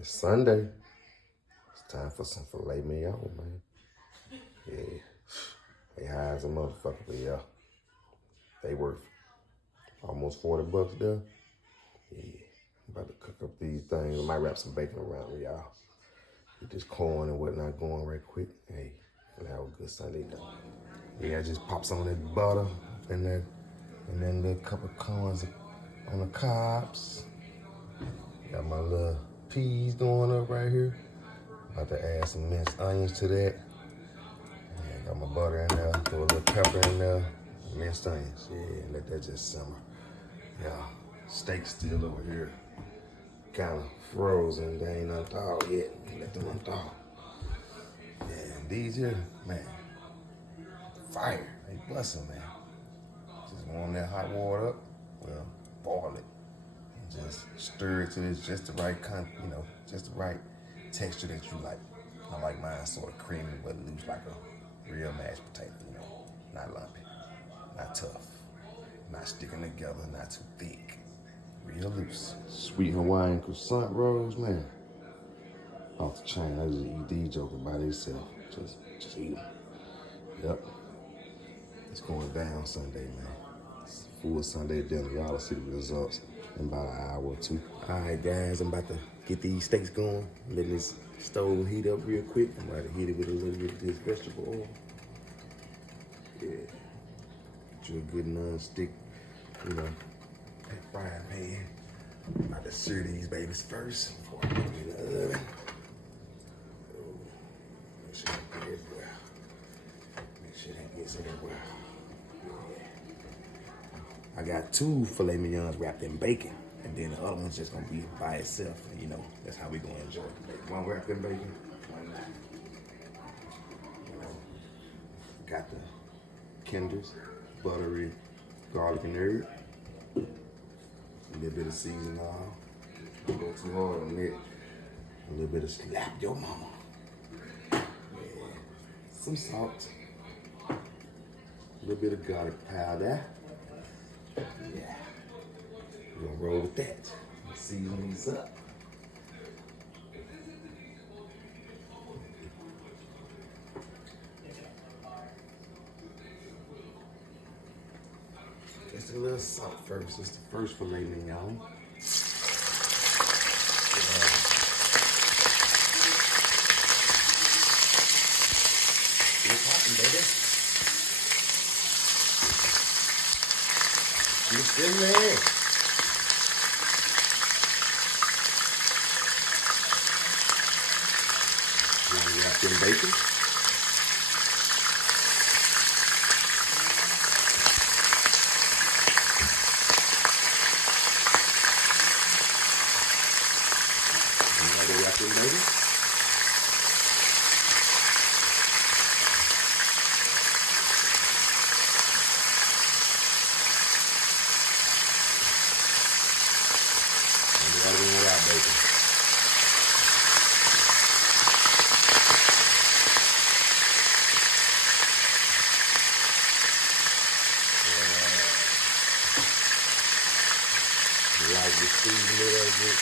It's Sunday. It's time for some filet mignon, man. Yeah. They high as a motherfucker, but yeah. They worth almost 40 bucks there. Yeah. I'm about to cook up these things. I might wrap some bacon around it, y'all. Get this corn and whatnot going right quick. Hey, and have a good Sunday night. Yeah, I just pop some of that butter and then a couple of corns on the cobs. Got my little peas going up right here. About to add some minced onions to that. Yeah, got my butter in there, throw a little pepper in there, minced onions. Yeah, let that just simmer. Yeah, steak still over here, kind of frozen. They ain't unthawed yet. Let them unthaw. Yeah, these here, man, fire. They bustin', man. Just warm that hot water up. Well, boil it. And just stir it till it's just the right just the right texture that you like. I like mine sort of creamy but loose, like a real mashed potato, not lumpy, not tough, not sticking together, not too thick, real loose. Sweet Hawaiian croissant rolls, man, off the chain. I just eat these jokers by themselves. Just eat them. Yep. It's going down Sunday, man. It's full Sunday dinner. Y'all will see the results in about an hour or two. All right, guys, I'm about to get these steaks going. Letting this stove heat up real quick. I'm about to heat it with a little bit of this vegetable oil. Yeah. Get you a good non-stick, frying pan. I'm about to sear these babies first before I put them in the oven. Make sure that gets well. Make sure that gets everywhere. I got 2 filet mignons wrapped in bacon, and then the other one's just gonna be by itself. And that's how we gonna enjoy it. One wrapped in bacon, one not. Got the Kinders, buttery garlic and herb. A little bit of seasoning oil. Don't go too hard on it. A little bit of slap your mama. Yeah. Some salt. A little bit of garlic powder. Yeah. We're gonna roll with that. Let's season these up. Just a little salt first. It's the first filet mignon. It's popping, baby. You still there? You want to wrap them bacon? Like the seasoning of it.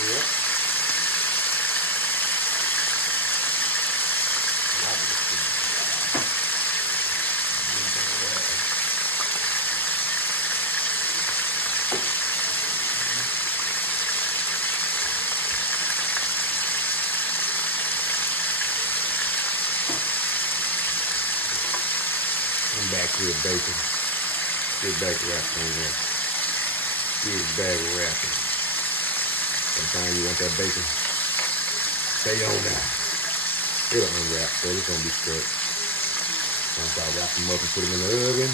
Yep. Come back to the bacon. Get back wrapped on there. Get back wrapping. Sometimes you want that bacon. Stay on now. It'll unwrap, so it's gonna be stuck. Once I wrap them up and put them in the oven.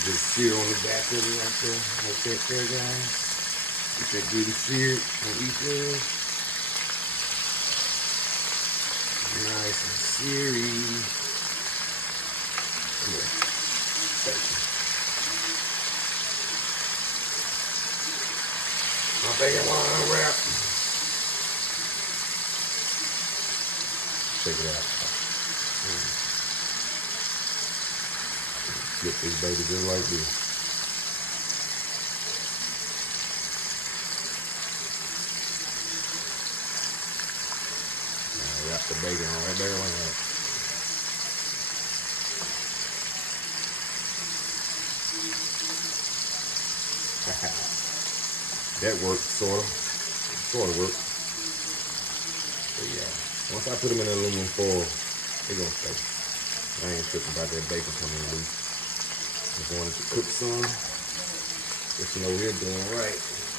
Just sear on the back of it right there, like that there, guys. Get that good seared on each edge. Nice and seared. Yeah. Bacon. My bacon wine wrap. Check it out. Flip this baby just like this. Now wrap the bacon right there like that. That worked, sort of worked. But yeah, once I put them in aluminum foil, they're gonna stay. I ain't tripping about that bacon coming loose. I'm going to cook some. Just to know we're doing right.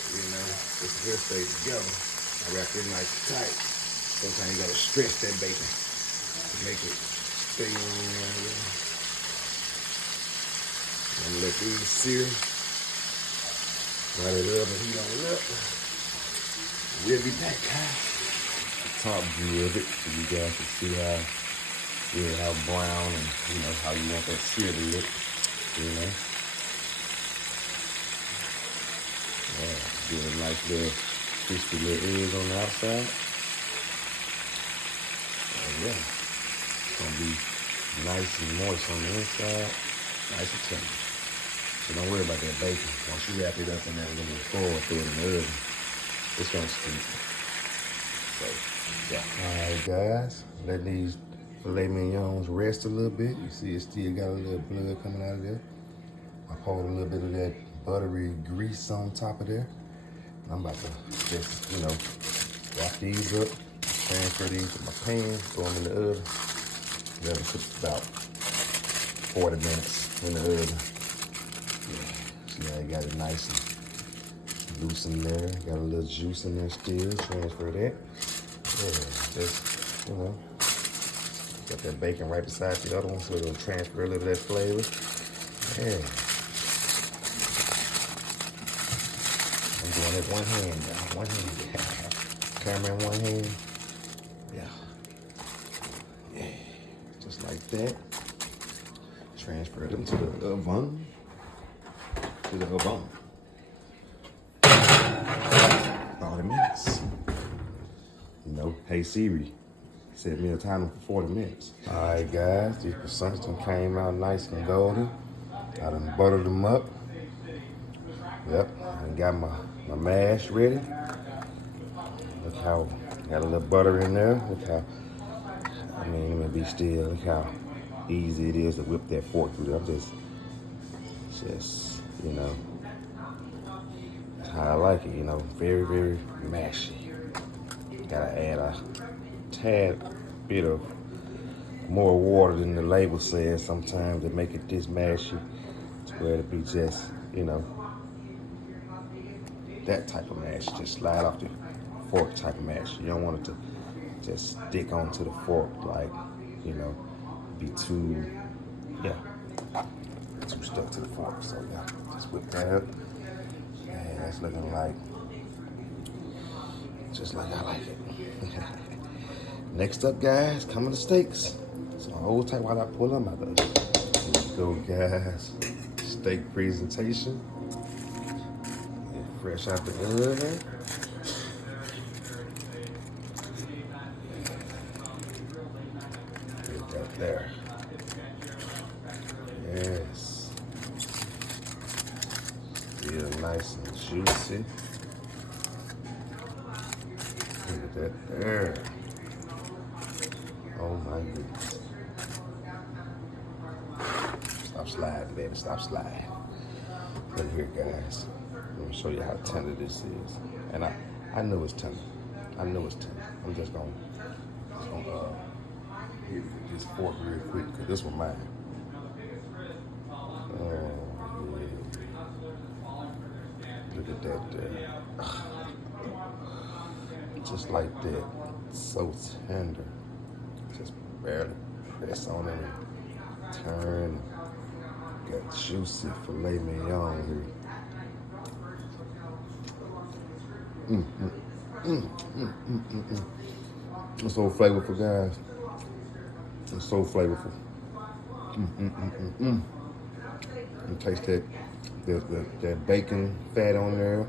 You know, this here stay together. I wrap it nice and tight. Sometimes you gotta stretch that bacon to make it stay on there. I'm gonna let these sear. Light it up and heat on it up. We'll be back, guys. The top view of it, so you guys can see how brown and how you want that sear to look. Yeah, get a nice little crispy little edge on the outside. And yeah, it's gonna be nice and moist on the inside, nice and tender. So don't worry about that bacon. Once you wrap it up in that little foil, throw it in the oven, it's gonna steep. So, yeah. All right, guys, let these filet mignons rest a little bit. You see it still got a little blood coming out of there. I poured a little bit of that buttery grease on top of there. I'm about to just, wrap these up, transfer these to my pan, throw them in the oven. Let them cook about 40 minutes in the oven. Yeah, see how I got it nice and loose in there. Got a little juice in there still. Transfer that. Yeah, just, got that bacon right beside the other one so it'll transfer a little of that flavor. Yeah. I'm doing it one hand, y'all. One hand. Camera in one hand. Yeah. Yeah. Just like that. Transfer them to the oven. To the oven. 40 minutes. Hey Siri, set me a timer for 40 minutes. All right, guys, these croissants came out nice and golden. I done buttered them up. Yep, I got my mash ready. Look how, got a little butter in there. Look how, let me be still. Look how easy it is to whip that fork through there. I'm just, that's how I like it, very, very mashy. Gotta add a tad bit of more water than the label says sometimes to make it this mashy, to where it be just, that type of mash, just slide off the fork type of mash. You don't want it to just stick onto the fork like, be too stuck to the fork. So yeah, just whip that up. And that's looking like, just like I like it. Next up, guys, coming the steaks. So hold tight while I pull them out of those. Here we go, guys. Steak presentation. Fresh out the oven. Get that there. Yes. Still nice and juicy. Look at that there. Oh my goodness. Stop sliding, baby. Stop sliding. Look here, guys. Let me show you how tender this is. And I know it's tender. I'm just gonna hit this fork real quick because this one mine. Oh, yeah. Look at that there. Just like that. So tender. Just barely press on it and turn. Got juicy filet mignon here. It's so flavorful, guys. It's so flavorful. You taste that bacon fat on there.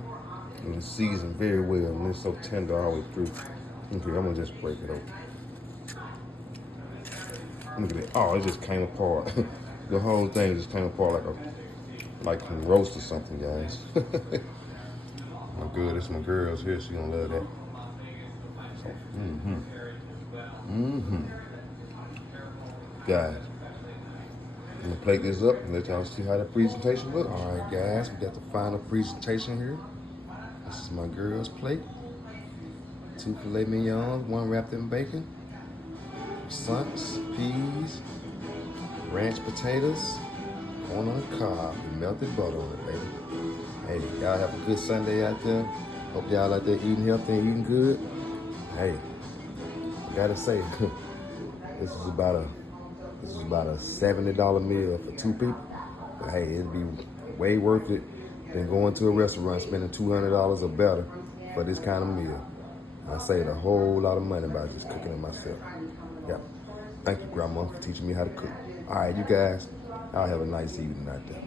And it's seasoned very well, and it's so tender all the way through. Okay, I'm gonna just break it open. Look at it. Oh, it just came apart. The whole thing just came apart like a roast or something, guys. My good, it's my girls here. She gonna love that. So, guys, I'm gonna plate this up and let y'all see how the presentation look. All right, guys, we got the final presentation here. This is my girl's plate. 2 filet mignons, 1 wrapped in bacon, sunks, peas, ranch potatoes, corn on the cob, and melted butter on it, baby. Hey, y'all have a good Sunday out there. Hope y'all out there eating healthy and eating good. Hey, I gotta say, this is about a $70 meal for 2 people. But hey, it'd be way worth it than going to a restaurant spending $200 or better for this kind of meal. I saved a whole lot of money by just cooking it myself. Yeah. Thank you, Grandma, for teaching me how to cook. All right, you guys, y'all have a nice evening out there.